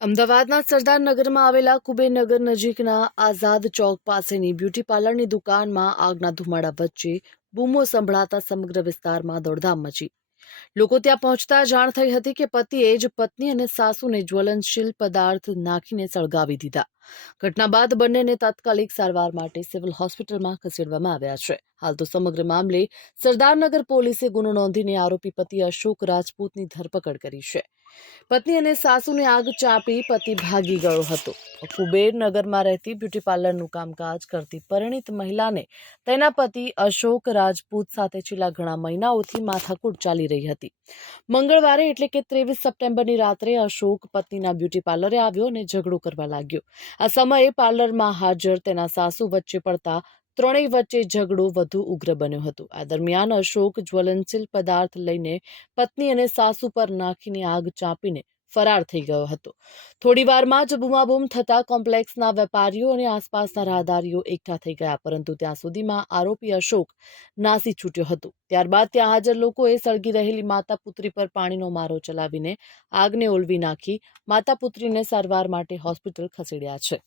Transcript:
અમદાવાદના સરદારનગરમાં આવેલા કુબેરનગર નજીકના આઝાદ ચોક પાસેની બ્યુટી પાર્લરની દુકાનમાં આગના ધુમાડા વચ્ચે બૂમો સંભળાતા સમગ્ર વિસ્તારમાં દોડધામ મચી. લોકો ત્યાં પહોંચતા જાણ થઈ હતી કે પતિએ જ પત્ની અને સાસુને જ્વલનશીલ પદાર્થ નાખીને સળગાવી દીધા. ઘટના બાદ બંનેને તાત્કાલિક સારવાર માટે સિવિલ હોસ્પિટલમાં ખસેડવામાં આવ્યા છે. હાલ તો સમગ્ર મામલે સરદારનગર પોલીસે ગુનો નોંધીને આરોપી પતિ અશોક રાજપૂતની ધરપકડ કરી છે. પત્ની અને સાસુને આગ ચાંપી પતિ ભાગી ગયો હતો. કુબેરનગરમાં રહેતી બ્યુટી પાર્લરનું કામકાજ કરતી પરિણીત મહિલાને તેના પતિ અશોક રાજપૂત સાથે છેલ્લા ઘણા મહિનાઓથી માથાકૂટ ચાલી રહી હતી. મંગળવારે એટલે કે 23 સપ્ટેમ્બરની રાત્રે અશોક પત્નીના બ્યુટી પાર્લરે આવ્યો અને ઝઘડો કરવા લાગ્યો. આ સમયે પાર્લરમાં હાજર તેના સાસુ વચ્ચે પડતા ત્રણેય વચ્ચે ઝઘડો વધુ ઉગ્ર બન્યો હતો. આ દરમિયાન અશોક જ્વલનશીલ પદાર્થ લઈને પત્ની અને સાસુ પર નાખીને આગ ચાંપીને ફરાર થઈ ગયો હતો. થોડી વારમાં જ બૂમાબૂમ થતા કોમ્પ્લેક્સના વેપારીઓ અને આસપાસના રાહદારીઓ એકઠા થઈ ગયા, પરંતુ ત્યાં સુધીમાં આરોપી અશોક નાસી છૂટ્યો હતો. ત્યારબાદ ત્યાં હાજર લોકોએ સળગી રહેલી માતા પુત્રી પર પાણીનો મારો ચલાવીને આગને ઓલવી નાખી માતા પુત્રીને સારવાર માટે હોસ્પિટલ ખસેડ્યા છે.